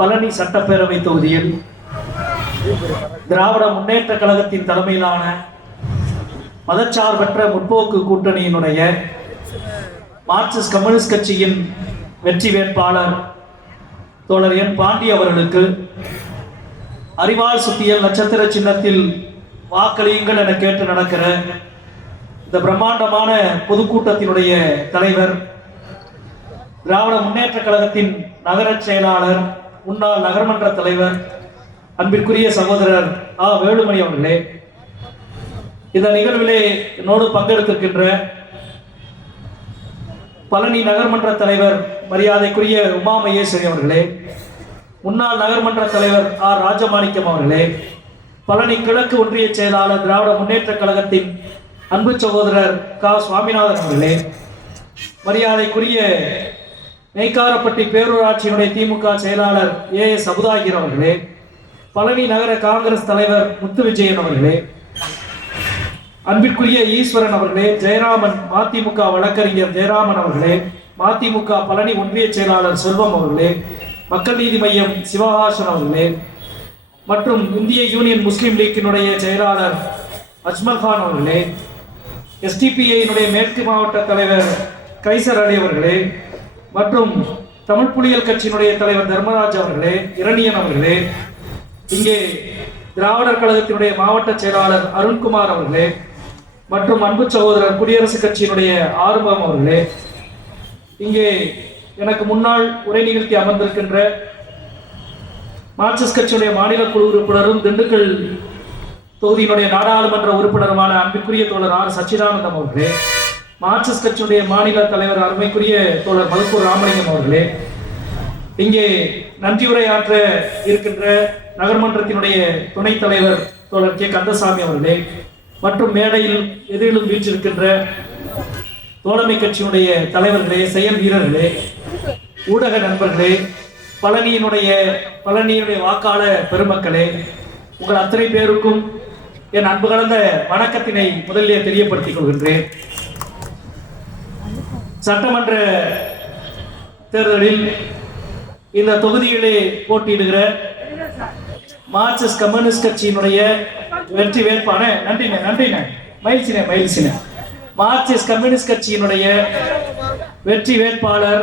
பழனி சட்டப்பேரவை தொகுதியில் திராவிட முன்னேற்ற கழகத்தின் தலைமையிலான மதச்சார்பற்ற முற்போக்கு கூட்டணியினுடைய மார்க்சிஸ்ட் கம்யூனிஸ்ட் கட்சியின் வெற்றி வேட்பாளர் தோழர் என் பாண்டி அவர்களுக்கு அறிவாள் சுத்தியல் நட்சத்திர சின்னத்தில் வாக்களியுங்கள் என கேட்டு நடக்கிற இந்த பிரம்மாண்டமான பொதுக்கூட்டத்தினுடைய தலைவர், திராவிட முன்னேற்ற கழகத்தின் நகர செயலாளர், முன்னாள் நகர்மன்ற தலைவர், அன்பிற்குரிய சகோதரர் வேலுமணி அவர்களே, இந்த நிகழ்விலே என்னோடு பங்கெடுக்கின்ற பழனி நகர்மன்ற தலைவர் மரியாதைக்குரிய உமா மகேஸ்வரி அவர்களே, முன்னாள் நகர்மன்ற தலைவர் ராஜமாணிக்கம் அவர்களே, பழனி கிழக்கு ஒன்றிய செயலாளர் திராவிட முன்னேற்ற கழகத்தின் அன்பு சகோதரர் சுவாமிநாதன் அவர்களே, மரியாதைக்குரிய நெய்க்காரப்பட்டி பேரூராட்சியினுடைய திமுக செயலாளர் அபுதாகிர் அவர்களே, பழனி நகர காங்கிரஸ் தலைவர் முத்து விஜயன் அவர்களே, அன்பிற்குரிய ஈஸ்வரன் அவர்களே, ஜெயராமன் மதிமுக வழக்கறிஞர் ஜெயராமன் அவர்களே, மதிமுக பழனி ஒன்றிய செயலாளர் செல்வம் அவர்களே, மக்கள் நீதி மையம் சிவகாசன் அவர்களே, மற்றும் இந்திய யூனியன் முஸ்லீம் லீக்கினுடைய செயலாளர் அஜ்மல் கான் அவர்களே, எஸ்டிபிஐ மேற்கு மாவட்ட தலைவர் கைசர் அலி அவர்களே, மற்றும் தமிழ் புலிகள் கட்சியினுடைய தலைவர் தர்மராஜ் அவர்களே, இரணியன் அவர்களே, இங்கே திராவிடர் கழகத்தினுடைய மாவட்ட செயலாளர் அருண்குமார் அவர்களே, மற்றும் அன்பு சகோதரர் குடியரசுக் கட்சியினுடைய ஆறுமுகம் அவர்களே, இங்கே எனக்கு முன்னாள் உரை நிகழ்த்தி அமர்ந்திருக்கின்ற மார்க்சிஸ்ட் கட்சியுடைய மாநில குழு உறுப்பினரும் திண்டுக்கல் தொகுதியினுடைய நாடாளுமன்ற உறுப்பினருமான அன்பிற்குரிய தோழர் சச்சிதானந்தம் அவர்களே, மார்க்சிஸ்ட் கட்சியுடைய மாநில தலைவர் அருமைக்குரிய தோழர் மதுக்கூர் ராமலிங்கம் அவர்களே, இங்கே நன்றியுரையாற்ற இருக்கின்ற நகர்மன்றத்தினுடைய துணைத் தலைவர் தோழர் கே கந்தசாமி அவர்களே, மற்றும் மேடையில் எதிரிலும் வீற்றிருக்கின்ற தோழமை கட்சியினுடைய தலைவர்களே, செயல் வீரர்களே, ஊடக நண்பர்களே, பழனியினுடைய வாக்காளர் பெருமக்களே, உங்கள் அத்தனை பேருக்கும் என் அன்பு கலந்த வணக்கத்தினை முதலிலே தெரியப்படுத்திக் கொள்கின்றேன். சட்டமன்ற தேர்தலில் இந்த தொகுதியிலே போட்டியிடுகிற மார்க்சிஸ்ட் கம்யூனிஸ்ட் கட்சியினுடைய வெற்றி வேட்பாளர் நன்றின மயில்சின மார்க்சிஸ்ட் கம்யூனிஸ்ட் கட்சியினுடைய வெற்றி வேட்பாளர்,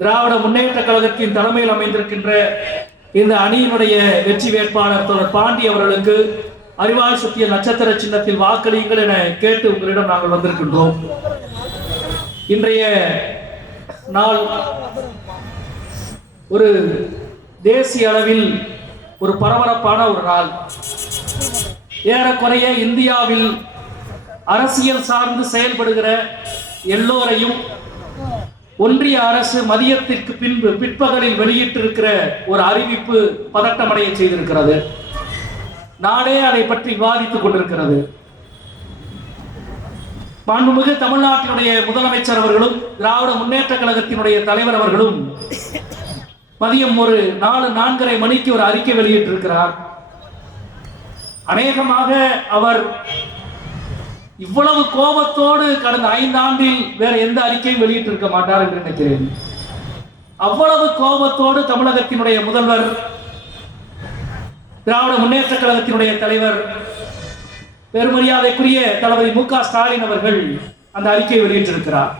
திராவிட முன்னேற்ற கழகத்தின் தலைமையில் அமைந்திருக்கின்ற இந்த அணியினுடைய வெற்றி வேட்பாளர் தோழர் பாண்டி அவர்களுக்கு அறிவாள் சுத்திய நட்சத்திர சின்னத்தில் வாக்களியுங்கள் என கேட்டு உங்களிடம் நாங்கள் வந்திருக்கின்றோம். இன்றைய நாள் ஒரு தேசிய அளவில் ஒரு பரபரப்பான ஒரு நாள். ஏறக்குறைய இந்தியாவில் அரசியல் சார்ந்து செயல்படுகிற எல்லோரையும் ஒன்றிய அரசு மதியத்திற்கு பின்பு பிற்பகலில் வெளியிட்டிருக்கிற ஒரு அறிவிப்பு பதட்டமடைய செய்திருக்கிறது. நாடே அதை பற்றி விவாதித்துக் கொண்டிருக்கிறது. மாண்புமிகு தமிழ்நாட்டினுடைய முதலமைச்சர் அவர்களும் திராவிட முன்னேற்ற கழகத்தினுடைய தலைவர் அவர்களும் மதியம் ஒரு 4:45 மணிக்கு ஒரு அறிக்கை வெளியிட்டிருக்கிறார். அநேகமாக அவர் இவ்வளவு கோபத்தோடு கடந்த 5 ஆண்டில் வேற எந்த அறிக்கையும் வெளியிட்டிருக்க மாட்டார் என்று நினைக்கிறேன். அவ்வளவு கோபத்தோடு தமிழகத்தினுடைய முதல்வர், திராவிட முன்னேற்ற கழகத்தினுடைய தலைவர், பெருமரியாதைக்குரிய தளபதி மு.க. ஸ்டாலின் அவர்கள் அந்த அறிக்கையை வெளியிட்டிருக்கிறார்.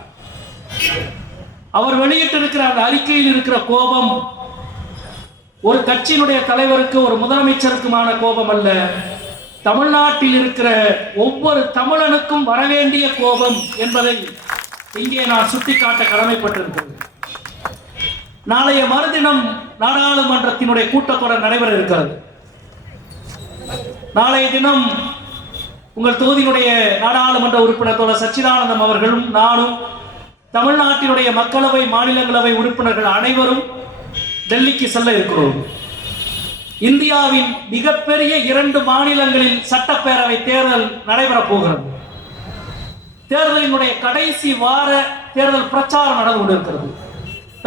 அவர் வெளியிட்டிருக்கிற அந்த அறிக்கையில் இருக்கிற கோபம் ஒரு கட்சியினுடைய தலைவருக்கு, ஒரு முதலமைச்சருக்குமான கோபம் அல்ல, தமிழ்நாட்டில் இருக்கிற ஒவ்வொரு தமிழனுக்கும் வரவேண்டிய கோபம் என்பதை இங்கே நான் சுட்டிக்காட்ட கடமைப்பட்டிருக்கிறேன். நாளைய மறுதினம் நாடாளுமன்றத்தினுடைய கூட்டத்தொடர் நடைபெற இருக்கிறது. நாளைய தினம் உங்கள் தொகுதியினுடைய நாடாளுமன்ற உறுப்பினர் தோழர் சச்சிதானந்தம் அவர்களும் நானும், தமிழ்நாட்டினுடைய மக்களவை மாநிலங்களவை உறுப்பினர்கள் அனைவரும் டெல்லிக்கு செல்ல இருக்கிறோம். இந்தியாவின் மிகப்பெரிய 2 மாநிலங்களில் சட்டப்பேரவை தேர்தல் நடைபெறப் போகிறது. தேர்தலினுடைய கடைசி வார தேர்தல் பிரச்சாரம் நடந்து கொண்டிருக்கிறது.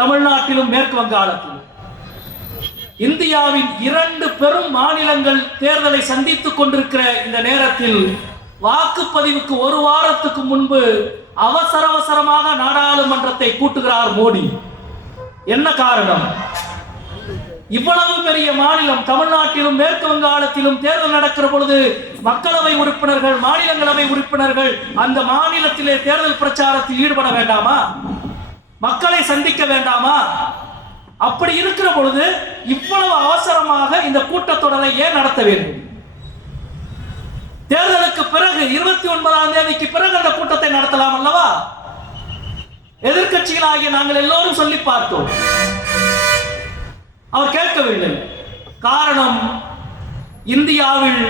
தமிழ்நாட்டிலும் மேற்கு வங்காளத்திலும் இந்தியாவின் 2 பெரும் மாநிலங்கள் தேர்தலை சந்தித்துக் கொண்டிருக்கிற இந்த நேரத்தில் வாக்குப்பதிவுக்கு ஒரு வாரத்துக்கு முன்பு அவசரமாக நாடாளுமன்றத்தை கூட்டுகிறார் மோடி. என்ன காரணம்? இவ்வளவு பெரிய மாநிலம் தமிழ்நாட்டிலும் மேற்கு வங்காளத்திலும் தேர்தல் நடக்கிற பொழுது மக்களவை உறுப்பினர்கள், மாநிலங்களவை உறுப்பினர்கள் அந்த மாநிலத்திலே தேர்தல் பிரச்சாரத்தில் ஈடுபட வேண்டாமா? மக்களை சந்திக்க வேண்டாமா? அப்படி இருக்கிற பொழுது இவ்வளவு அவசரமாக இந்த கூட்டத்தொடரை ஏன் நடத்த வேண்டும்? தேர்தலுக்கு பிறகு 29ஆம் தேதிக்கு பிறகு அந்த கூட்டத்தை நடத்தலாம் அல்லவா? எதிர்க்கட்சிகளாகிய நாங்கள் எல்லோரும் சொல்லி பார்த்தோம். அவர் கேட்கவில்லை. காரணம், இந்தியாவில்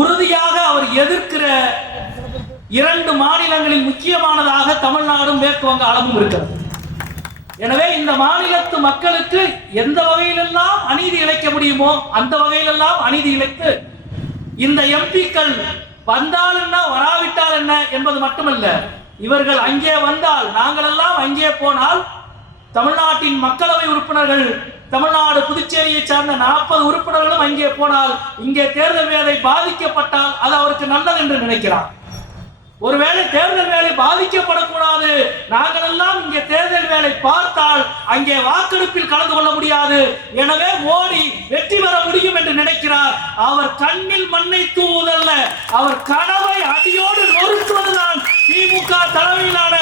உறுதியாக அவர் எதிர்க்கிற 2 மாநிலங்களில் முக்கியமானதாக தமிழ்நாடும் மேற்கு வங்காளமும் இருக்கிறது. எனவே இந்த மாநிலத்து மக்களுக்கு எந்த வகையிலெல்லாம் அநீதி இழைக்க முடியுமோ அந்த வகையிலெல்லாம் அநீதி இழைத்து இந்த எம்பிக்கள் வந்தால் என்ன வராவிட்டால் என்ன என்பது மட்டுமல்ல, இவர்கள் அங்கே வந்தால் நாங்கள் எல்லாம் அங்கே போனால் தமிழ்நாட்டின் மக்களவை உறுப்பினர்கள், தமிழ்நாடு புதுச்சேரியை சார்ந்த 40 உறுப்பினர்களும் அங்கே போனால் இங்கே தேர்தல் வேலை பாதிக்கப்பட்டால் அது அவருக்கு நல்லது என்று நினைக்கிறார். ஒருவேளை தேர்தல் வேலை பாதிக்கப்படக்கூடாது, நாங்கள் எல்லாம் இங்கே தேர்தல் வேலை பார்த்தால் அங்கே வாக்கெடுப்பில் கலந்து கொள்ள முடியாது, எனவே மோடி வெற்றி பெற முடியும் என்று நினைக்கிறார். அவர் கண்ணில் மண்ணை தூவுவதல்ல, அவர் கனவை அடியோடு நொறுக்குவதுதான் திமுக தலைமையிலான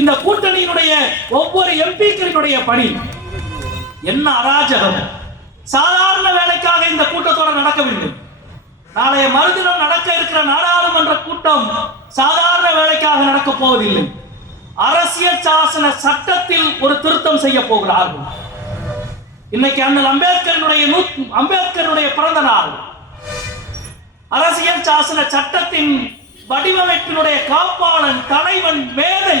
இந்த கூட்டணியினுடைய ஒவ்வொரு எம்பிக்களினுடைய பணி. என்ன அராஜகம்! சாதாரண வேலைக்காக இந்த கூட்டத்தொடர் நடக்கவில்லை. நாளைய மறுதினம் நடக்க இருக்கிற நாடாளுமன்ற கூட்டம் சாதாரண வேலைக்காக நடக்க போவதில்லை. அரசியல் சாசன சட்டத்தில் ஒரு திருத்தம் செய்ய போகிறார்கள். இன்னைக்கு அண்ணல் அம்பேத்கருடைய பிறந்த நாள். அரசியல் சாசன சட்டத்தின் வடிவமைப்பினுடைய காப்பாளன், தலைவன், மேதை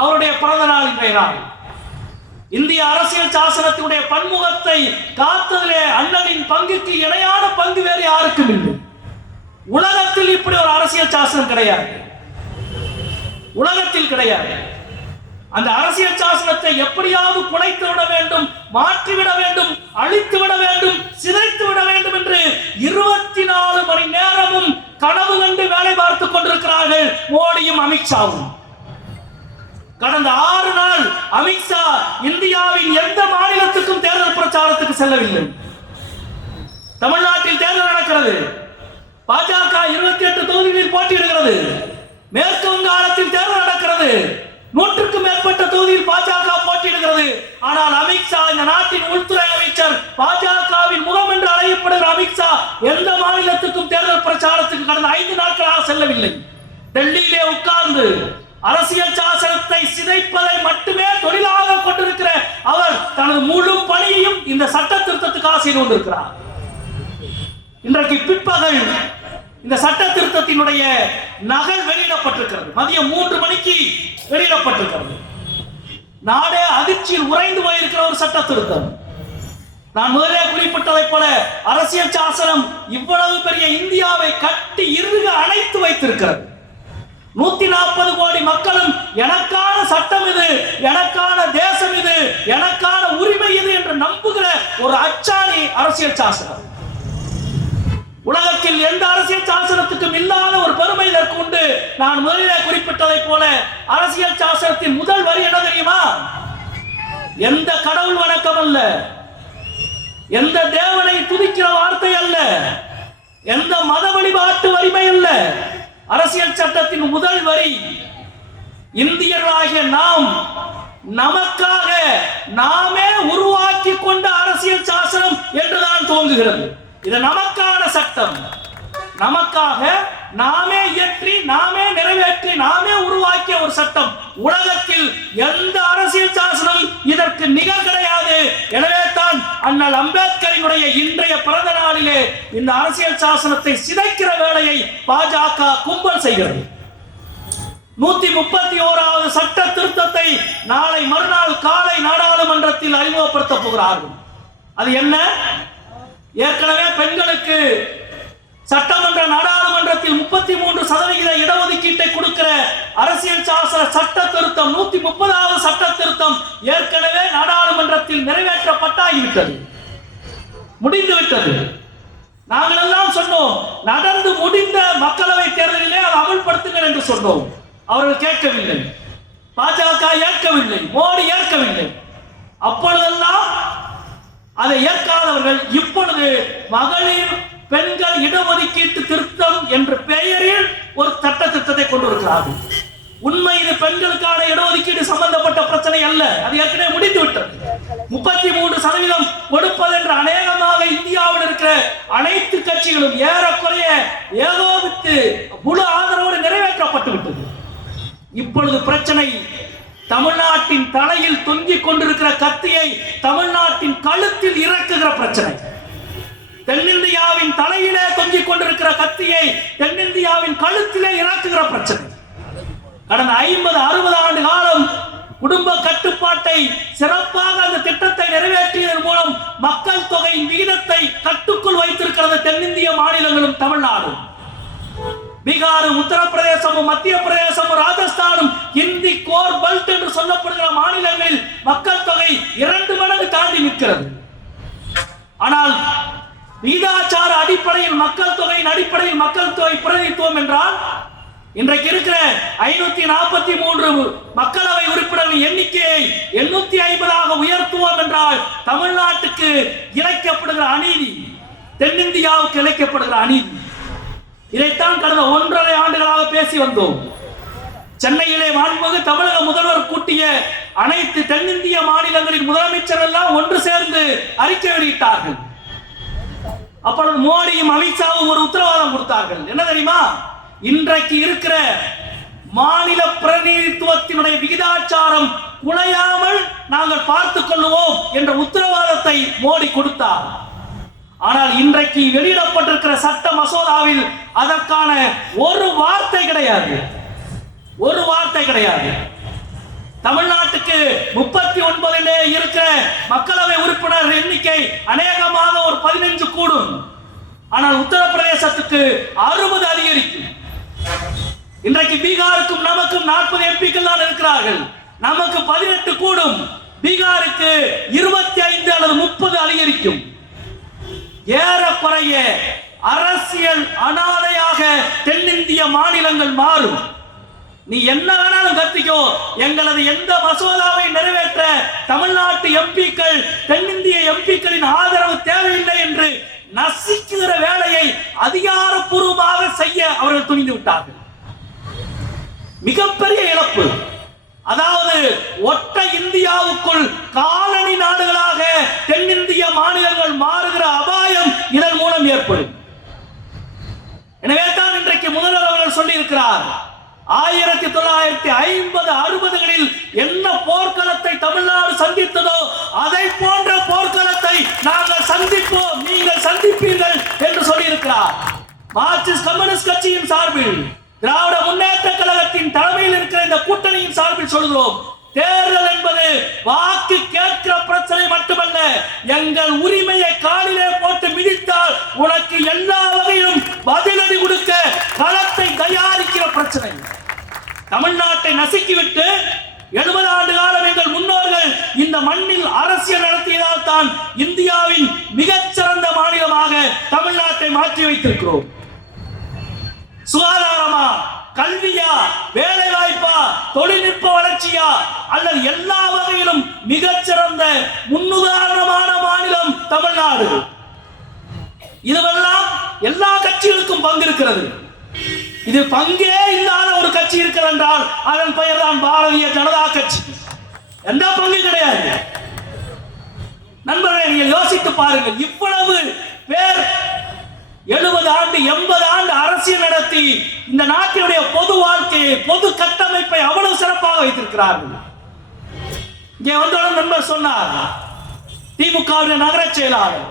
அவருடைய பிறந்த நாள் இன்றைய நாள். இந்திய அரசியல் சாசனத்தினுடைய பன்முகத்தை காத்ததிலே அண்ணனின் பங்குக்கு இணையான பங்கு வேறு யாருக்கும் இல்லை. உலகத்தில் இப்படி ஒரு அரசியல் சாசனம் கிடையாது, உலகத்தில் கிடையாது. அந்த அரசியல் சாசனத்தை எப்படியாவது குலைத்து விட வேண்டும், மாற்றிவிட வேண்டும், அழித்து விட வேண்டும், சிதைத்து விட வேண்டும் என்று 24 மணி நேரமும் கனவு கண்டு வேலை பார்த்துக் கொண்டிருக்கிறார்கள் மோடியும் அமித்ஷாவும். கடந்த 6 நாள் அமித்ஷா இந்தியாவின் எந்த மாநிலத்துக்கும் தேர்தல் பிரச்சாரத்துக்கு செல்லவில்லை. தமிழ்நாட்டில் தேர்தல் நடக்கிறது, பாஜக 28 தொகுதிகளில் போட்டியிடுகிறது. மேற்கு வங்காளத்தில் தேர்தல் நடக்கிறது, 100க்கும் மேற்பட்ட தொகுதியில் பாஜக போட்டியிடுகிறது. ஆனால் அமித்ஷா, இந்த நாட்டின் உள்துறை அமைச்சர், பாஜகவின் முகம் என்று அழைக்கப்படுகிற அமித்ஷா எந்த மாநிலத்துக்கும் தேர்தல் பிரச்சாரத்துக்கு கடந்த 5 நாட்களாக செல்லவில்லை. டெல்லியிலே உட்கார்ந்து அரசியல் சாசனத்தை சிதைப்பதை மட்டுமே தொழிலாக கொண்டிருக்கிற அவர் தனது முழு பணியையும் இந்த சட்ட திருத்தத்துக்காக செய்து கொண்டிருக்கிறார். இன்றைக்கு பிற்பகல் இந்த சட்ட திருத்தத்தினுடைய நகல் வெளியிடப்பட்டிருக்கிறது. மதியம் 3 மணிக்கு வெளியிடப்பட்டிருக்கிறது. நாடே அதிர்ச்சியில் உறைந்து போயிருக்கிற ஒரு சட்ட திருத்தம். நான் முதலே குறிப்பிட்டதை போல அரசியல் சாசனம் இவ்வளவு பெரிய இந்தியாவை கட்டி இறுக அணைத்து வைத்திருக்கிறது. 140 கோடி மக்களும் எனக்கான சட்டம் இது, எனக்கான தேசம் இது, எனக்கான உரிமை இது என்று நம்புகிற ஒரு அச்சாணி அரசியல் சாசனம். உலகத்தில் எந்த அரசியல் சாசனத்துக்கும் இல்லாத ஒரு பெருமை இதற்கு உண்டு. நான் முதலிலே குறிப்பிட்டதை போல அரசியல் சாசனத்தின் முதல் வரி என்ன தெரியுமா? எந்த கடவுள் வணக்கம் அல்ல, எந்த தேவனை துதிக்கிற வார்த்தை அல்ல, எந்த மத வழிபாட்டு வரிமை அல்ல. அரசியல் சட்டத்தின் முதல் வரி இந்தியர்களாகிய நாம் நமக்காக நாமே உருவாக்கி கொண்ட அரசியல் சாசனம் என்றுதான் துவங்குகிறது. இது நமக்கான சட்டம், நமக்காக நாமே இயற்றி, நாமே நிறைவேற்றி, நாமே உருவாக்கிய ஒரு சட்டம். உலகத்தில் எந்த அரசியல் சாசனம் இதற்கு நிகர் கிடையாது. எனவே தான் அண்ணல் அம்பேத்கரினுடைய இன்றைய பிறந்த நாளிலே இந்த அரசியல் சாசனத்தை சிதைக்கிற வேலையை பாஜக கும்பல் செய்கிறது. 131வது சட்ட திருத்தத்தை நாளை மறுநாள் காலை நாடாளுமன்றத்தில் அறிமுகப்படுத்த போகிறார்கள். அது என்ன? ஏற்கனவே பெண்களுக்கு சட்டமன்ற நாடாளுமன்றத்தில் 33% இடஒதுக்கீட்டை கொடுக்கிற அரசியல் சாசன சட்ட திருத்தம் 130வது சட்ட திருத்தம் ஏற்கனவே நாடாளுமன்றத்தில் நிறைவேற்றப்பட்டாகிவிட்டது, முடிந்துவிட்டது. நாங்கள் எல்லாம் சொன்னோம், நடந்து முடிந்த மக்களவை தேர்தலிலே அதை அமல்படுத்துங்கள் என்று சொன்னோம். அவர்கள் கேட்கவில்லை, பாஜக ஏற்கவில்லை, மோடி ஏற்கவில்லை. அப்பொழுதெல்லாம் அதை ஏற்காதவர்கள் இப்பொழுது மகளிர் பெண்கள் இடஒதுக்கீட்டு திருத்தம் என்ற பெயரில் ஒரு சட்ட திட்டத்தை கொண்டிருக்கிறார்கள். உண்மை இது பெண்களுக்கான இடஒதுக்கீடு சம்பந்தப்பட்ட பிரச்சனை அல்ல, அது ஏற்கனவே முடிந்து விட்டது. 33% கொடுப்பது என்று அநேகமாக இந்தியாவில் இருக்கிற அனைத்து கட்சிகளும் ஏறக்குறைய ஏகோபித்து முழு ஆதரவோடு நிறைவேற்றப்பட்டு விட்டது. இப்பொழுது பிரச்சனை தமிழ்நாட்டின் தலையில் தொங்கிக் கொண்டிருக்கிற கத்தியை தமிழ்நாட்டின் கழுத்தில் இறக்குகிற பிரச்சனை. தென்னிந்தியாவின் தலையிலே தொங்கிக் கொண்டிருக்கிற கத்தியை தென்னிந்தியாவின் கழுத்திலே இறக்குகிற பிரச்சனை. கடந்த 50-60 ஆண்டு காலம் குடும்ப கட்டுப்பாட்டை சிறப்பாக அந்த திட்டத்தை நிறைவேற்றியதன் மூலம் மக்கள் தொகையின் விகிதத்தை கட்டுக்குள் வைத்திருக்கிறது தென்னிந்திய மாநிலங்களும் தமிழ்நாடும். பீகாரும் உத்தரப்பிரதேசமும் மத்திய பிரதேசமும் ராஜஸ்தானும் இந்தி கோர் பெல்ட் என்று சொல்லப்படுகிற மாநிலங்களில் மக்கள் தொகை 2 மடங்கு தாண்டி நிற்கிறது. ஆனால் விகிதாச்சார அடிப்படையில் மக்கள் தொகையின் அடிப்படையில் மக்கள் தொகை பிரதிநிதித்துவம் என்றால் இன்றைக்கு இருக்கிற 543 மக்களவை உறுப்பினர்கள் எண்ணிக்கையை 850 உயர்த்துவோம் என்றால் தமிழ்நாட்டுக்கு இழைக்கப்படுகிற அநீதி, தென்னிந்தியாவுக்கு இழைக்கப்படுகிற அநீதி. இதைத்தான் கடந்த 1.5 ஆண்டுகளாக பேசி வந்தோம். சென்னையிலே மாண்புமிகு தமிழக முதல்வர் கூட்டிய அனைத்து தென்னிந்திய மாநிலங்களின் முதலமைச்சர் எல்லாம் ஒன்று சேர்ந்து அறிக்கை வெளியிட்டார்கள். அப்பொழுது மோடியும் அமித்ஷாவும் ஒரு உத்தரவாதம் கொடுத்தார்கள். என்ன தெரியுமா? இன்றைக்கு இருக்கிற மாநில பிரதிநிதித்துவத்தினுடைய விகிதாச்சாரம் குலையாமல் நாங்கள் பார்த்துக் கொள்வோம் என்ற உத்தரவாதத்தை மோடி கொடுத்தார். ஆனால் இன்றைக்கு வெளியிடப்பட்டிருக்கிற சட்ட மசோதாவில் அதற்கான ஒரு வார்த்தை கிடையாது, ஒரு வார்த்தை கிடையாது. தமிழ்நாட்டுக்கு 39 இருக்கிற மக்களவை உறுப்பினர் எண்ணிக்கை அநேகமாக ஒரு 15 கூடும். ஆனால் உத்தரப்பிரதேசத்துக்கு 60 அதிகரிக்கும். இன்றைக்கு பீகாருக்கும் நமக்கும் 40 எம்பிக்கள் தான் இருக்கிறார்கள். நமக்கு 18 கூடும், பீகாருக்கு 25 அல்லது 30 அதிகரிக்கும். ஏறக்குறைய அரசியல் அனாதையாக தென்னிந்திய மாநிலங்கள் மாறும். நீ என்ன வேணாலும் கத்திக்கோ, எங்களது எந்த மசோதாவை நிறைவேற்ற தமிழ்நாட்டு எம்பிக்கள் தென்னிந்திய எம்பிக்களின் ஆதரவு தேவையில்லை என்று நசிக்குகிற வேலையை அதிகாரப்பூர்வமாக செய்ய அவர்கள் துணிந்து விட்டார்கள். மிகப்பெரிய இழப்பு. அதாவது ஒற்றை இந்தியாவுக்குள் காலனி நாடுகளாக தென்னிந்திய மாநிலங்கள் மாறுகிற அபாயம் இதன் மூலம் ஏற்படும். எனவே தான் இன்றைக்கு முதல்வர் அவர்கள் சொல்லி இருக்கிறார், 1950-60களில் என்ன போர்க்களத்தை தமிழ்நாடு சந்தித்ததோ அதை போன்ற போர்க்களத்தை நாங்கள் சந்திப்போம், நீங்கள் சந்திப்பீர்கள் என்று சொல்லியிருக்கிறார். மார்க்சிஸ்ட் கம்யூனிஸ்ட் கட்சியின் சார்பில், திராவிட முன்னேற்ற கழகத்தின் தலைமையில் இருக்கிற இந்த கூட்டணியின் சார்பில் சொல்கிறோம், தேர்தல் என்பது வாக்கு கேட்கிற பிரச்சனை மட்டுமல்ல, எங்கள் உரிமையை காலிலே போட்டு மிதித்தால் உனக்கு எல்லா வகையிலும் பதிலடி கொடுக்க களத்தை தயாரிக்கிற பிரச்சனை. தமிழ்நாட்டை நசுக்கிவிட்டு 70 ஆண்டு காலம் எங்கள் முன்னோர்கள் இந்த மண்ணில் அரசியல் நடத்தியதால் தான் இந்தியாவின் மிகச்சிறந்த மாநிலமாக தமிழ்நாட்டை மாற்றி வைத்திருக்கிறோம். சுகாதாரமா, கல்வியா, வேலை வாய்ப்பா, தொழில்நுட்ப வளர்ச்சியா அல்லது எல்லா வகையிலும் மிகச்சிறந்த முன்னுதாரணமான மாநிலம் தமிழ்நாடு. இதுவெல்லாம் எல்லா கட்சிகளுக்கும் பங்கு இருக்கிறது. இது பங்கே இல்லாத ஒரு கட்சி இருக்கிறது என்றால் அதன் பெயர் தான் பாரதிய ஜனதா கட்சி. எந்த பங்கு கிடையாது. நண்பர்களே, நீங்கள் யோசித்து பாருங்கள், இவ்வளவு பேர் 70 ஆண்டு 80 ஆண்டு அரசியல் நடத்தி இந்த நாட்டினுடைய பொது வாழ்க்கையை, பொது கட்டமைப்பை அவ்வளவு சிறப்பாக வைத்திருக்கிறார்கள். இங்கே வந்தவுடன் நண்பர் சொன்னார், திமுகவின் நகர செயலாளர்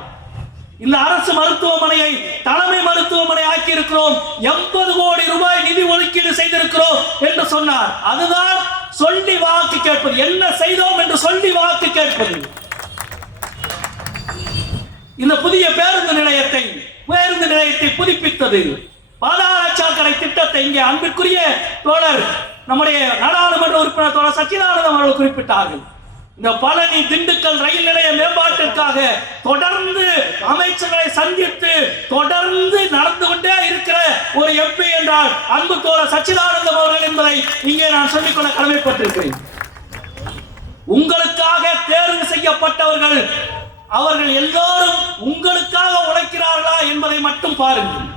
இந்த அரசு மருத்துவமனையை தலைமை மருத்துவமனை ஆக்கி இருக்கிறோம், 80 கோடி ரூபாய் நிதி ஒதுக்கீடு செய்திருக்கிறோம் என்று சொன்னார். அதுதான் சொல்லி வாக்கு கேட்பது. என்ன செய்தோம் என்று சொல்லி வாக்கு கேட்பது. இந்த புதிய பேருந்து நிலையத்தை புதுப்பித்தது, பாதாள சாக்கடை திட்டத்தை இங்கே அன்பிற்குரிய தோழர் நம்முடைய நாடாளுமன்ற உறுப்பினர் தோழர் சச்சிதானந்தம் அவர்கள் குறிப்பிட்டார்கள். இந்த பழனி திண்டுக்கல் ரயில் நிலைய மேம்பாட்டிற்காக தொடர்ந்து அமைச்சர்களை சந்தித்து தொடர்ந்து நடந்து கொண்டே இருக்கிற ஒரு எம்பி என்றால் அன்பு தோழர் சச்சிதானந்தம் அவர்கள் என்பதை இங்கே நான் சொல்லிக்கொள்ள கடமைப்பட்டிருக்கிறேன். உங்களுக்காக தேர்வு செய்யப்பட்டவர்கள் அவர்கள் எல்லோரும் உங்களுக்காக உழைக்கிறார்களா என்பதை மட்டும் பாருங்கள்.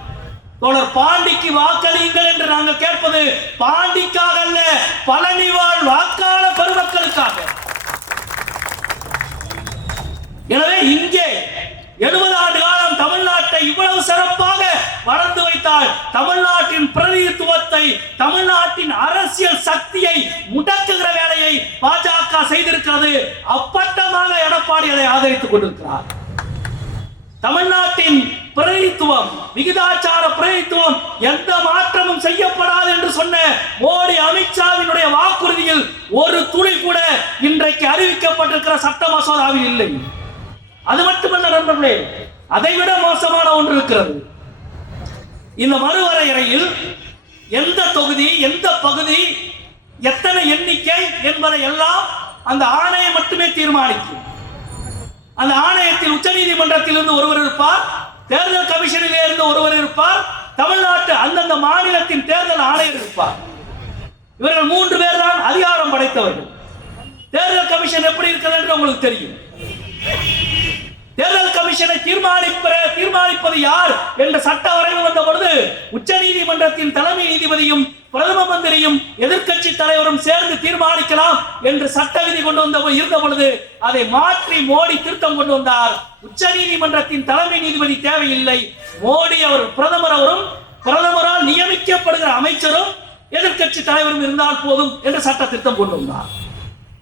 தோழர் பாண்டிக்கு வாக்களியுங்கள் என்று நாங்கள் கேட்பது பாண்டிக்காக அல்ல, பழனி வாழ் வாக்காளர் பெருமக்களுக்காக. எனவே இங்கே 70 ஆண்டு காலம் தமிழ்நாட்டை இவ்வளவு சிறப்பாக வளர்ந்து வைத்தால் தமிழ்நாட்டின் பிரதிநிதித்துவத்தை, தமிழ்நாட்டின் அரசியல் சக்தியை முடக்குகிற வேலையை பாஜக செய்திருக்கிறது. அப்பட்டமாக எடப்பாடி அதை ஆதரித்துக் கொண்டிருக்கிறார். தமிழ்நாட்டின் பிரதிநிதித்துவம், விகிதாச்சார பிரதிநிதித்துவம் எந்த மாற்றமும் செய்யப்படாது என்று சொன்ன மோடி அமித்ஷாவினுடைய வாக்குறுதியில் ஒரு துளி கூட இன்றைக்கு அறிவிக்கப்பட்டிருக்கிற சட்ட மசோதாவில் இல்லை. அது மட்டுமல்ல நண்பர்களே, அதைவிட மோசமான ஒன்று இருக்கிறது. இந்த மறுவரையறையில் எந்த தொகுதி, எந்த பகுதி, எத்தனை எண்ணிக்கை என்பதை எல்லாம் அந்த ஆணையம் மட்டுமே தீர்மானிக்கும். அந்த ஆணையத்தில் உச்சநீதிமன்றத்தில் இருந்து ஒருவர் இருப்பார், தேர்தல் கமிஷனிலே இருந்து ஒருவர் இருப்பார், தமிழ்நாட்டு அந்தந்த மாநிலத்தின் தேர்தல் ஆணையர் இருப்பார். இவர்கள் 3 பேர் தான் அதிகாரம் படைத்தவர்கள். தேர்தல் கமிஷன் எப்படி இருக்கிறது என்று உங்களுக்கு தெரியும். தேர்தல் கமிஷனை தீர்மானிப்பது யார் என்ற சட்ட வரைவு வந்த பொழுது உச்ச நீதிமன்றத்தின் தலைமை நீதிபதியும் பிரதம மந்திரியும் எதிர்க்கட்சி தலைவரும் சேர்ந்து தீர்மானிக்கலாம் என்று சட்ட விதி கொண்டு இருந்த பொழுது அதை மாற்றி மோடி திருத்தம் கொண்டு வந்தார். உச்ச நீதிமன்றத்தின் தலைமை நீதிபதி தேவையில்லை, மோடி அவர் பிரதமரும் பிரதமரால் நியமிக்கப்படுகிற அமைச்சரும் எதிர்க்கட்சி தலைவரும் இருந்தால் போதும் என்று சட்ட திருத்தம் கொண்டு வந்தார்.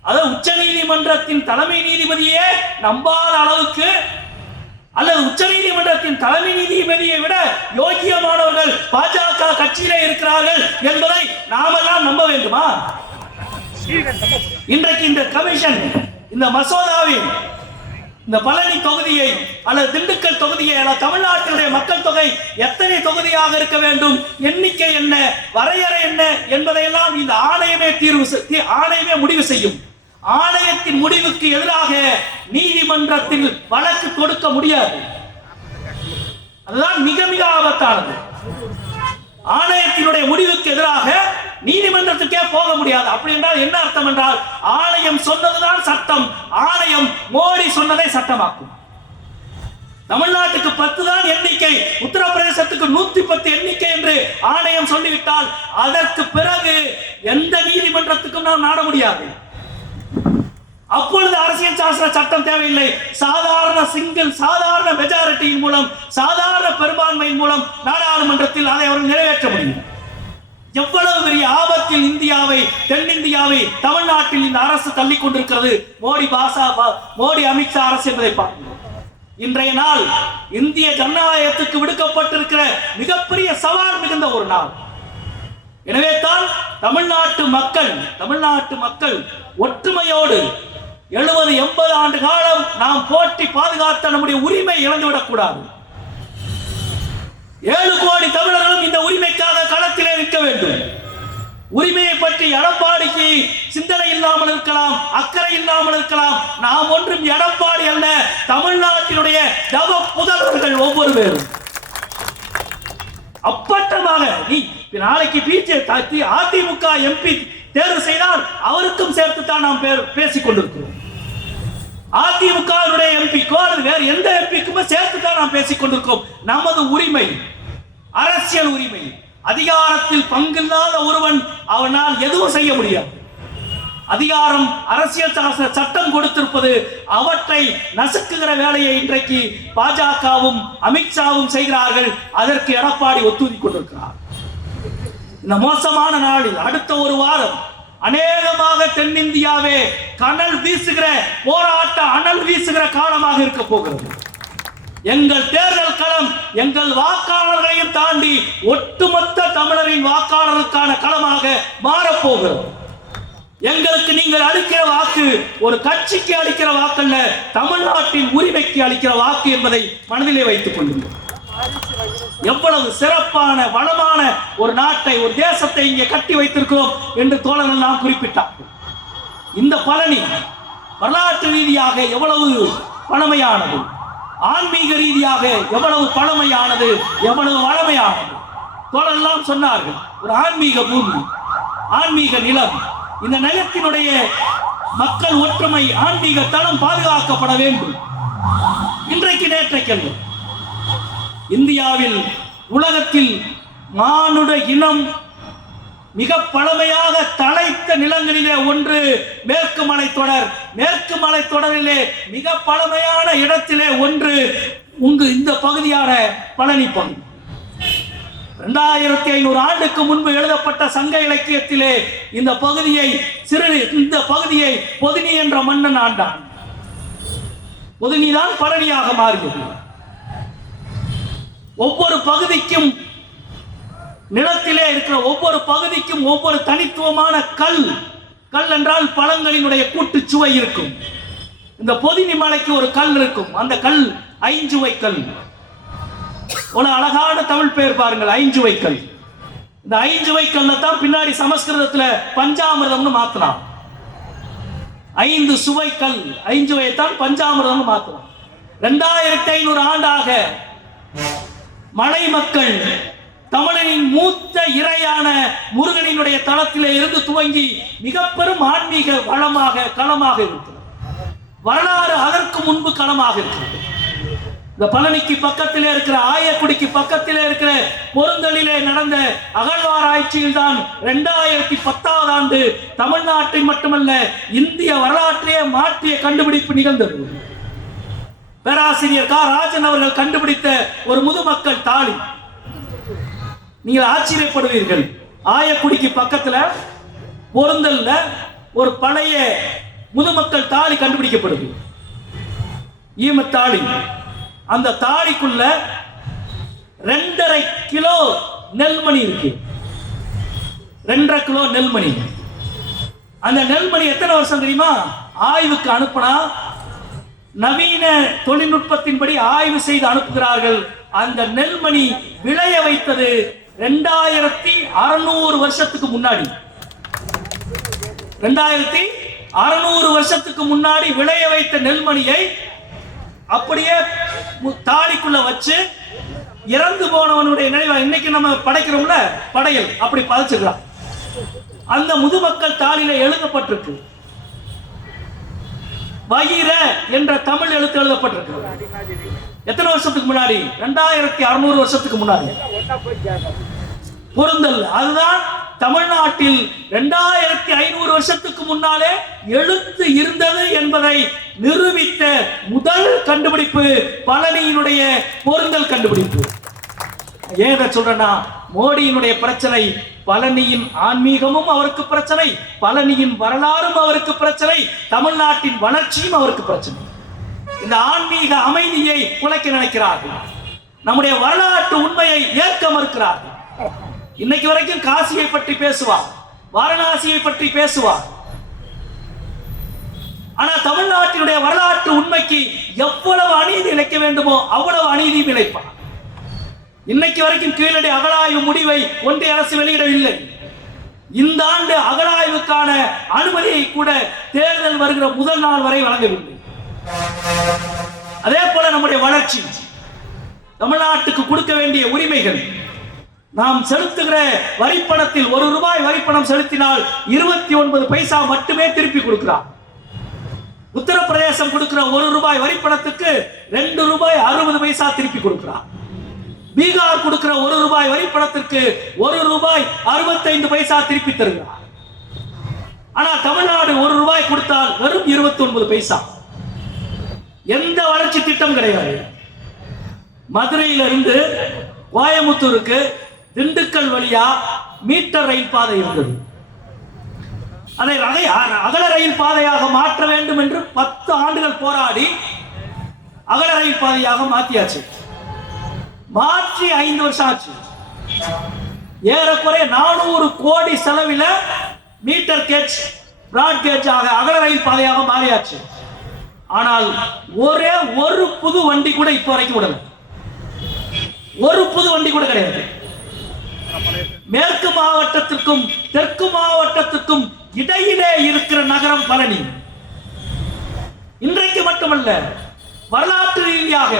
அதாவது உச்ச நீதிமன்றத்தின் தலைமை நீதிபதியே நம்பாத அளவுக்கு, அல்லது உச்ச நீதிமன்றத்தின் தலைமை நீதிபதியை விட யோகியமானவர்கள் பாஜக கட்சியிலே இருக்கிறார்கள் என்பதை நாமெல்லாம் நம்ப வேண்டுமா? இன்றைக்கு இந்த கமிஷன், இந்த மசோதாவில் இந்த பழனி தொகுதியை அல்லது திண்டுக்கல் தொகுதியை அல்லது தமிழ்நாட்டினுடைய மக்கள் தொகை எத்தனை தொகுதியாக இருக்க வேண்டும், எண்ணிக்கை என்ன, வரையறை என்ன என்பதையெல்லாம் இந்த ஆணையமே முடிவு செய்யும். ஆணையத்தின் முடிவுக்கு எதிராக நீதிமன்றத்தில் வழக்கு தொடுக்க முடியாது. அதுதான் மிக மிக ஆபத்தானது. ஆணையத்தினுடைய முடிவுக்கு எதிராக நீதிமன்றத்துக்கே போக முடியாது. அப்படி என்றால் என்ன அர்த்தம் என்றால், ஆணையம் சொன்னதுதான் சட்டம், ஆணையம் மோடி சொன்னதை சட்டமாக்கும். தமிழ்நாட்டுக்கு 10 தான் எண்ணிக்கை, உத்தரப்பிரதேசத்துக்கு 110 எண்ணிக்கை என்று ஆணையம் சொல்லிவிட்டால் அதற்கு பிறகு எந்த நீதிமன்றத்துக்கும் நாம் நாட முடியாது. அப்பொழுது அரசியல் சாசன சட்டம் தேவையில்லை. சாதாரண மெஜாரிட்டியின் மூலம், சாதாரண பெரும்பான்மையின் மூலம் நாடாளுமன்றத்தில் அதை அவர்கள் நிறைவேற்ற முடியும். எவ்வளவு பெரிய ஆபத்தில் இந்தியாவை, தென்னிந்தியாவை, தமிழ்நாட்டில் இந்த அரசு தள்ளிக் கொண்டிருக்கிறது. மோடி அமித்ஷா அரசு என்பதை பார்க்கிறோம். இன்றைய நாள் இந்திய ஜனநாயகத்துக்கு விடுக்கப்பட்டிருக்கிற மிகப்பெரிய சவால் மிகுந்த ஒரு நாள். எனவே தான் தமிழ்நாட்டு மக்கள் ஒற்றுமையோடு 70-80 ஆண்டு காலம் நாம் போற்றி பாதுகாத்த நம்முடைய உரிமை இழந்துவிடக் கூடாது. 7 கோடி தமிழர்களும் இந்த உரிமைக்காக களத்திலே நிற்க வேண்டும். உரிமையை பற்றி எடப்பாடிக்கு சிந்தனை இல்லாமல் இருக்கலாம், அக்கறை இல்லாமல் இருக்கலாம். நாம் ஒன்றும் எடப்பாடி அல்ல, தமிழ்நாட்டினுடைய தவ புதல்வர்கள் ஒவ்வொரு பேரும். அப்பட்டமாக நீ நாளைக்கு பிஜேபி அதிமுக எம்பி தேர்வு செய்தால் அவருக்கும் சேர்த்துத்தான் நாம் பேசிக் கொண்டிருக்கிறோம். அதிமுக எம்பி வேறு எந்த எம்பிக்குமே சேர்த்துத்தான் நாம் பேசிக் கொண்டிருக்கிறோம். நமது உரிமை, அரசியல் உரிமை, அதிகாரத்தில் பங்கில்லாத ஒருவன் அவனால் எதுவும் செய்ய முடியாது. அதிகாரம் அரசியல் சட்டம் கொடுத்திருப்பது, அவற்றை நசுக்குகிற வேலையை இன்றைக்கு பாஜகவும் அமித்ஷாவும் செய்கிறார்கள். அதற்கு எடப்பாடி ஒத்துழைத்துக் கொண்டிருக்கிறார். இந்த மோசமான நாளில் அடுத்த ஒரு வாரம் அநேகமாக தென்னிந்தியாவே அனல் வீசுகிற காலமாக இருக்க போகிறது. எங்கள் தேர்தல் களம் எங்கள் வாக்காளர்களையும் தாண்டி ஒட்டுமொத்த தமிழரின் வாக்காளருக்கான களமாக மாறப்போகிறது. எங்களுக்கு நீங்கள் அளிக்கிற வாக்கு ஒரு கட்சிக்கு அளிக்கிற வாக்கல்ல, தமிழ்நாட்டின் உரிமைக்கு அளிக்கிற வாக்கு என்பதை மனதிலே வைத்துக் கொள்ளுங்கள். எவ்வளவு சிறப்பான வளமான ஒரு நாட்டை, ஒரு தேசத்தை இங்கே கட்டி வைத்திருக்கிறோம் என்று தோழர்கள் நாம் குறிப்பிட்டார்கள். இந்த பழனி வரலாற்று ரீதியாக எவ்வளவு பழமையானது, ஆன்மீக ரீதியாக எவ்வளவு பழமையானது, எவ்வளவு வளமையானது. தோழெல்லாம் சொன்னார்கள், ஒரு ஆன்மீக பூமி, ஆன்மீக நிலம். இந்த நிலத்தினுடைய மக்கள் ஒற்றுமை, ஆன்மீக தளம் பாதுகாக்கப்பட வேண்டும். முன்னேற்ற கேள்வி. இந்தியாவில் உலகத்தில் மானுட இனம் மிக பழமையாக தலைத்த நிலங்களிலே ஒன்று மேற்கு மலைத்தொடர். மேற்கு மலைத்தொடரிலே மிக பழமையான இடத்திலே ஒன்று இந்த பகுதியான பழனி பகுதி. 2500 ஆண்டுக்கு முன்பு எழுதப்பட்ட சங்க இலக்கியத்திலே இந்த பகுதியை பொதினி என்ற மன்னன் ஆண்டான். பொதினிதான் பழனியாக மாறியது. ஒவ்வொரு பகுதிக்கும், நிலத்திலே இருக்கிற ஒவ்வொரு பகுதிக்கும் ஒவ்வொரு தனித்துவமான கல் என்றால் பழங்களினுடைய கூட்டு சுவை இருக்கும். இந்த பொதினி மலைக்கு ஒரு கல் இருக்கும். அந்த கல் ஐஞ்சுவை கல். ஒரு அழகான தமிழ் பெயர் பாருங்கள், ஐஞ்சுவை கல். இந்த ஐஞ்சுவை கல்ல தான் பின்னாடி சமஸ்கிருதத்துல பஞ்சாமிர்தம்னு மாத்தினான். 5 சுவை கல், ஐஞ்சுவை தான் பஞ்சாமிர்தம்னு மாத்தினான். 2500 ஆண்டாக மலை மக்கள் தமிழனின் மூத்த இறையான முருகனினுடைய தளத்திலே இருந்து துவங்கி மிக பெரும் ஆன்மீக களமாக இருக்கிறது. வரலாறு அதற்கு முன்பு களமாக இருக்கிறது. இந்த பழனிக்கு பக்கத்திலே இருக்கிற ஆயக்குடிக்கு பக்கத்திலே இருக்கிற பொருந்தலிலே நடந்த அகழ்வாராய்ச்சியில் தான் 2010ஆம் ஆண்டு தமிழ்நாட்டில் மட்டுமல்ல இந்திய வரலாற்றையே மாற்றிய கண்டுபிடிப்பு நிகழ்ந்தது. பேராசிரியர் ராஜன் அவர்கள் கண்டுபிடித்த ஒரு முதுமக்கள் தாலி. நீங்கள் ஆச்சரியப்படுவீர்கள். ஆயக்குடிக்கு பக்கத்துல பொருந்தல்ல ஒரு பழைய முதுமக்கள் தாலி கண்டுபிடிக்கப்படுது. ஈமத்தாளி. அந்த தாலிக்குள்ள 2.5 கிலோ நெல்மணி இருக்கு. 2.5 கிலோ நெல்மணி. அந்த நெல்மணி எத்தனை வருஷம் தெரியுமா? ஆய்வுக்கு அனுப்பினா நவீன தொழில்நுட்பத்தின்படி ஆய்வு செய்து அனுப்புகிறார்கள். அந்த நெல்மணி விளைய வைத்தது 2600 வருஷத்துக்கு முன்னாடி. 2600 வருஷத்துக்கு முன்னாடி விளைய வைத்த நெல்மணியை அப்படியே தாலிக்குள்ள வச்சு இறந்து போனவனுடைய நினைவா இன்னைக்கு நம்ம படைக்கிறோம்ல படையல், அப்படி பதைச்சுக்கலாம். அந்த முதுமக்கள் தாலியில எழுதப்பட்டிருக்கு. வயிற என்ற தமிழ் எழுத்து எழுதப்பட்டிருக்கு. எத்தனை வருஷத்துக்கு முன்னாடி? 2600 வருஷத்துக்கு முன்னாடி. பொருந்தல். அதுதான் தமிழ்நாட்டில் 2500 வருஷத்துக்கு முன்னாலே எழுத்து இருந்தது என்பதை நிரூபித்த முதல் கண்டுபிடிப்பு பழனியினுடைய பொருந்தல் கண்டுபிடிப்பு. ஏன் சொல்றேன்னா, மோடியினுடைய பிரச்சனை பழனியின் ஆன்மீகமும் அவருக்கு பிரச்சனை, பழனியின் வரலாறும் அவருக்கு பிரச்சனை, தமிழ்நாட்டின் வளர்ச்சியும் அவருக்கு பிரச்சனை. இந்த ஆன்மீக அமைதியை குலைக்க நினைக்கிறார்கள். நம்முடைய வரலாற்று உண்மையை ஏற்க மறுக்கிறார்கள். இன்னைக்கு வரைக்கும் காசியை பற்றி பேசுவார், வாரணாசியை பற்றி பேசுவார். ஆனா தமிழ்நாட்டினுடைய வரலாற்று உண்மைக்கு எவ்வளவு அநீதி இழைக்க வேண்டுமோ அவ்வளவு அநீதியும் இழைப்பார். இன்னைக்கு வரைக்கும் கீழடி அகழாய்வு முடிவை ஒன்றிய அரசு வெளியிடவில்லை. இந்த ஆண்டு அகழாய்வுக்கான அனுமதியை கூட தேர்தல் வருகிற முதல் நாள் வரை வழங்கவில்லை. அதே போல நம்முடைய வளர்ச்சி, தமிழ்நாட்டுக்கு கொடுக்க வேண்டிய உரிமைகள், நாம் செலுத்துகிற வரிப்பணத்தில் 1 ரூபாய் வரிப்பணம் செலுத்தினால் 29 பைசா மட்டுமே திருப்பி கொடுக்கிறார். உத்தரப்பிரதேசம் கொடுக்கிற 1 ரூபாய் வரிப்பணத்துக்கு 2 ரூபாய் 60 பைசா திருப்பி கொடுக்கிறார். பீகார் கொடுக்கிற 1 ரூபாய் வரிப்பணத்திற்கு 1 ரூபாய் 65 பைசா திருப்பி தருகிறார். ஆனா தமிழ்நாடு 1 ரூபாய் கொடுத்தால் வெறும் 29 பைசா. எந்த வளர்ச்சி திட்டம் கிடையாது. மதுரையிலிருந்து கோயமுத்தூருக்கு திண்டுக்கல் வழியா மீட்டர் ரயில் பாதை இருந்தது. அதை அகல ரயில் பாதையாக மாற்ற வேண்டும் என்று 10 ஆண்டுகள் போராடி அகல ரயில் பாதையாக மாற்றியாச்சு. மாற்றி 5 வருஷம் ஆச்சு. ஏறக்குறைய 400 கோடி செலவில் மீட்டர் கேஜ் பிராட் கேஜ் ஆக அகல ரயில் பாதையாக மாறியாச்சு. ஆனால் ஒரே ஒரு புது வண்டி கூட இப்ப வரைக்கும் விடல. ஒரு புது வண்டி கூட கிடையாது. மேற்கு மாவட்டத்திற்கும் தெற்கு மாவட்டத்திற்கும் இடையிலே இருக்கிற நகரம் பழனி. இன்றைக்கு மட்டுமல்ல, வரலாற்று ரீதியாக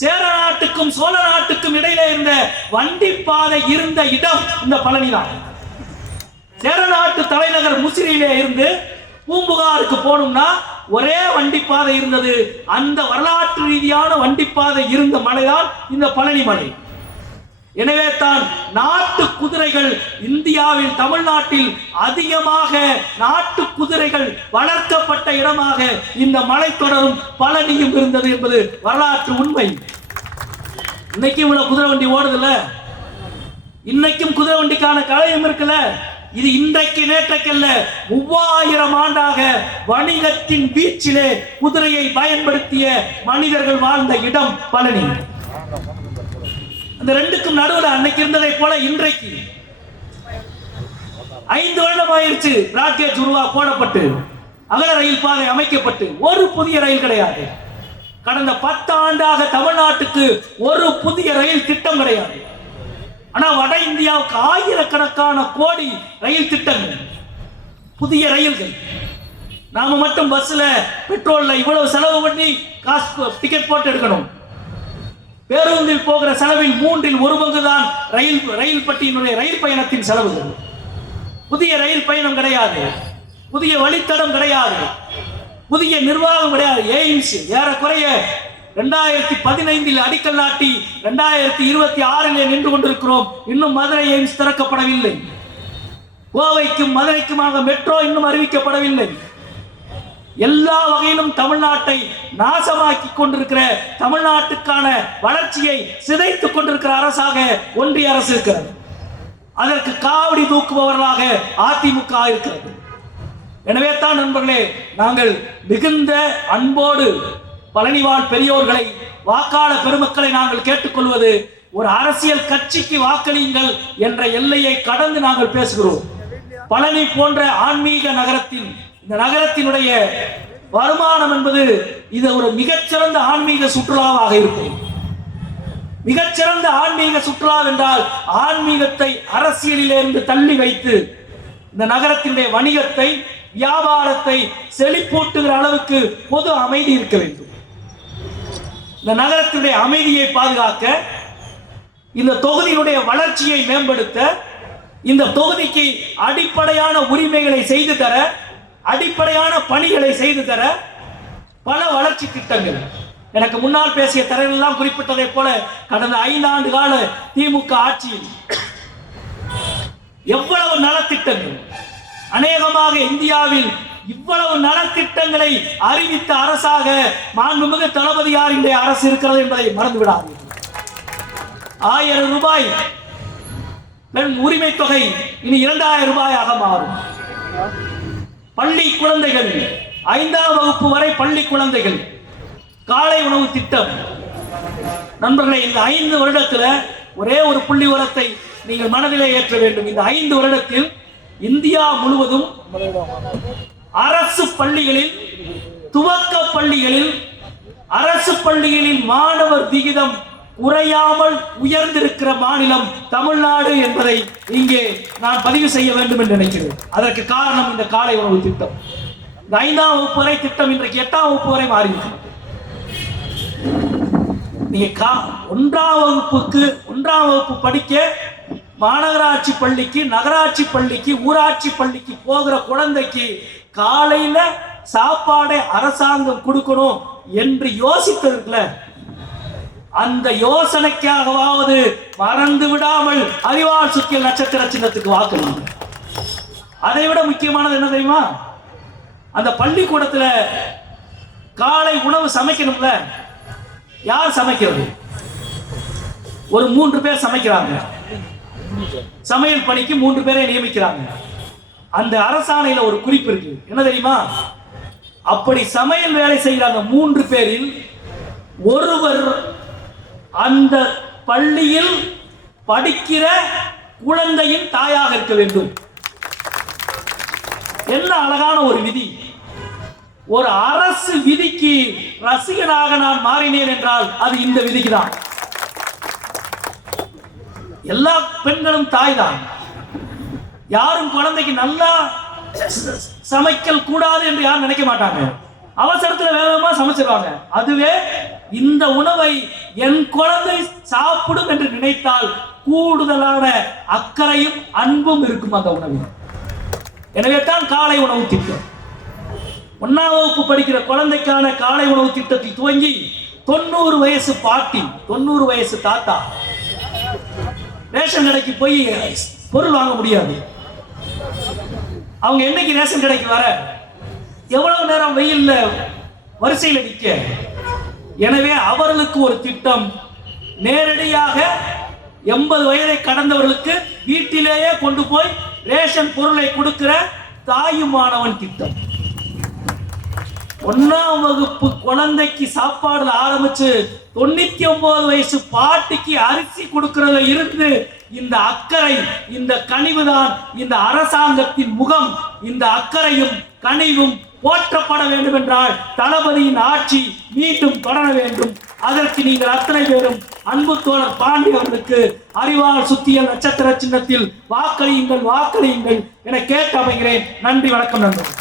சேர நாட்டுக்கும் சோழ நாட்டுக்கும் இடையிலே இருந்த வண்டி பாதை இருந்த இடம் இந்த பழனி தான். சேர நாட்டு தலைநகர் முசிறியிலே இருந்து பூம்புகாருக்கு போகணும்னா ஒரே வண்டிப்பாதை இருந்தது. அந்த வரலாற்று ரீதியான வண்டிப்பாதை இருந்த மலைதான் இந்த பழனி மலை. எனவே தான் நாட்டு குதிரைகள் இந்தியாவில், தமிழ்நாட்டில் அதிகமாக நாட்டு குதிரைகள் வளர்க்கப்பட்ட இடமாக இந்த மலைத்தொடரும் பழனியும் இருந்தது என்பது வரலாற்று உண்மை. இன்னைக்கும் இவ்வளவு குதிரை வண்டி ஓடுதுல, இன்னைக்கும் குதிரை வண்டிக்கான கலையும் இருக்குல்ல. இது இன்றைக்கு நேற்றைக்கல்ல, 3000 ஆண்டாக வணிகத்தின் வீச்சிலே குதிரையை பயன்படுத்திய மனிதர்கள் வாழ்ந்த இடம் பழனி. அந்த ரெண்டுக்கும் நடுவில் அன்னைக்கு இருந்ததை போல இன்றைக்கு 5 வருடம் ஆயிடுச்சு. ராக்கெட் போடப்பட்டு அகல ரயில் பாதை அமைக்கப்பட்டு ஒரு புதிய ரயில் கிடையாது. கடந்த 10 ஆண்டாக தமிழ்நாட்டுக்கு ஒரு புதிய ரயில் திட்டம் கிடையாது. ஆனா வட இந்தியாவுக்கு ஆயிரக்கணக்கான கோடி ரயில் திட்டங்கள், புதிய ரயில்கள். நாம மட்டும் பஸ்ல பெட்ரோல்ல இவ்வளவு செலவு பண்ணி காசு டிக்கெட் போட்டு எடுக்கணும். பேருந்தில் போகிற செலவில் 1/3 பங்கு தான் ரயில் பட்டியினுடைய ரயில் பயணத்தின் செலவுகள். புதிய ரயில் பயணம் கிடையாது, புதிய வழித்தடம் கிடையாது, புதிய நிர்வாகம் கிடையாது. எய்ம்ஸ் ஏறக்குறைய 2015 அடிக்கல் நாட்டி 2026 நின்று கொண்டிருக்கிறோம். இன்னும் மதுரை எய்ம்ஸ் திறக்கப்படவில்லை. கோவைக்கும் மதுரைக்குமாக மெட்ரோ இன்னும் அறிவிக்கப்படவில்லை. எல்லா வகையிலும் தமிழ்நாட்டை நாசமாக்கி கொண்டிருக்கிற, தமிழ்நாட்டுக்கான வளர்ச்சியை சிதைத்துக் கொண்டிருக்கிற அரசாக ஒன்றிய அரசு இருக்கிறது. அதற்கு காவடி தூக்குபவர்களாக அதிமுக இருக்கிறது. எனவே தான் நண்பர்களே, நாங்கள் மிகுந்த அன்போடு பழனிவாழ் பெரியோர்களை, வாக்காளர் பெருமக்களை நாங்கள் கேட்டுக்கொள்வது, ஒரு அரசியல் கட்சிக்கு வாக்களியுங்கள் என்ற எல்லையை கடந்து நாங்கள் பேசுகிறோம். பழனி போன்ற ஆன்மீக நகரத்தில், இந்த நகரத்தினுடைய வருமானம் என்பது இது ஒரு மிகச்சிறந்த ஆன்மீக சுற்றுலாவாக இருக்கும். மிகச்சிறந்த ஆன்மீக சுற்றுலா என்றால் ஆன்மீகத்தை அரசியலிலிருந்து தள்ளி வைத்து இந்த நகரத்தினுடைய வணிகத்தை, வியாபாரத்தை செழிப்பூட்டுகிற அளவுக்கு பொது அமைதி இருக்க வேண்டும். இந்த நகரத்தினுடைய அமைதியை பாதுகாக்க, இந்த தொகுதியினுடைய வளர்ச்சியை மேம்படுத்த, இந்த தொகுதிக்கு அடிப்படையான உரிமைகளை செய்து தர, அடிப்படையான பணிகளை செய்து தர பல வளர்ச்சி திட்டங்கள். எனக்கு முன்னால் பேசிய தலைவர்கள் குறிப்பிட்டதை போல கடந்த 5 ஆண்டு கால திமுக ஆட்சியில் எவ்வளவு நலத்திட்டங்கள், அநேகமாக இந்தியாவில் இவ்வளவு நலத்திட்டங்களை அறிவித்த அரசாக மாண்புமிகு தளபதியாரின் அரசு இருக்கிறது என்பதை மறந்துவிடாதீர்கள். 1000 ரூபாய் உரிமை தொகை இனி 2000 ரூபாயாக மாறும். பள்ளி குழந்தைகள், 5ஆம் வகுப்பு வரை பள்ளி குழந்தைகள் காலை உணவு திட்டம். நண்பர்களே, இந்த 5 வருடத்தில் ஒரே ஒரு புள்ளி விவரத்தை நீங்கள் மனதிலே ஏற்ற வேண்டும். இந்த 5 வருடத்தில் இந்தியா முழுவதும் அரசு பள்ளிகளில், துவக்க பள்ளிகளில், அரசு பள்ளிகளில் மாணவர் விகிதம் குறையாமல் உயர்ந்திருக்கிற மாநிலம் தமிழ்நாடு என்பதை இங்கே நான் பதிவு செய்ய வேண்டும் என்று நினைக்கிறேன். அதற்கு காரணம் இந்த காலை உணவு திட்டம். இந்த 5ஆம் வகுப்பு வரை திட்டம் இன்றைக்கு 8ஆம் வகுப்பு வரை மாறிவிட்டது. நீங்க 1ஆம் வகுப்பு படிக்க மாநகராட்சி பள்ளிக்கு, நகராட்சி பள்ளிக்கு, ஊராட்சி பள்ளிக்கு போகிற குழந்தைக்கு காலையில சாப்பாடை அரசாங்கம் கொடுக்கணும் என்று யோசித்ததுல, அந்த யோசனைக்காகவாவது மறந்து விடாமல் அறிவால் சுக்கியல் நட்சத்திர சின்னத்துக்கு வாக்களிங்க. அதை விட முக்கியமானது என்ன தெரியுமா? அந்த பள்ளிக்கூடத்துல காலை உணவு சமைக்கணும்ல, யார் சமைக்கிறது? ஒரு 3 பேர் சமைக்கிறாங்க. சமையல் பணிக்கு 3 பேரை நியமிக்கிறாங்க. அந்த அரசாணையில ஒரு குறிப்பு இருக்கு, என்ன தெரியுமா? அப்படி சமையல் வேலை செய்கிறாங்க 3 பேரில் ஒருவர் அந்த பள்ளியில் படிக்கிற குழந்தையின் தாயாக இருக்க வேண்டும். என்ன அழகான ஒரு விதி! ஒரு அரசு விதிக்கு ரசிகனாக நான் மாறினேன் என்றால் அது இந்த விதிக்கு தான். எல்லா பெண்களும் தாய் தான். யாரும் குழந்தைக்கு நல்லா சமைக்கல் கூடாது என்று யாரும் நினைக்க மாட்டாங்க. அவசரத்துல வேகமா சமைச்சிருவாங்க. அதுவே இந்த உணவை என் குழந்தை சாப்பிடும் என்று நினைத்தால் கூடுதலான அக்கறையும் அன்பும் இருக்கும் அந்த உணவில். எனவே தான் காலை உணவு திட்டம். 1ஆம் வகுப்பு படிக்கிற குழந்தைக்கான காலை உணவு திட்டத்தை துவங்கி 90 வயசு பாட்டி 90 வயசு தாத்தா ரேஷன் கடைக்கு போய் பொருள் வாங்க முடியாது. அவங்க என்னைக்கு ரேஷன் கடைக்கு வர, எவ்வளவு நேரம் வெயில்ல வரிசையில் நிற்க. எனவே அவர்களுக்கு ஒரு திட்டம், நேரடியாக 80 வயதை கடந்தவர்களுக்கு வீட்டிலேயே கொண்டு போய் ரேஷன் பொருளை கொடுக்கிற தாயுமானவன் திட்டம். 1ஆம் வகுப்பு குழந்தைக்கு சாப்பாடுல ஆரம்பிச்சு 99 வயசு பாட்டிக்கு அரிசி கொடுக்கிறதுல இருந்து இந்த அக்கறை, இந்த கனிவுதான் இந்த அரசாங்கத்தின் முகம். இந்த அக்கறையும் கனிவும் போற்றப்பட வேண்டும் என்றால் தளபதியின் ஆட்சி மீண்டும் தொடர வேண்டும். அதற்கு நீங்கள் அத்தனை பேரும் அன்பு தோழர் பாண்டி அவர்களுக்கு அறிவால் சுத்தியல் நட்சத்திர சின்னத்தில் வாக்களியுங்கள் வாக்களியுங்கள் என கேட்டு அமைகிறேன். நன்றி, வணக்கம் நண்பர்கள்.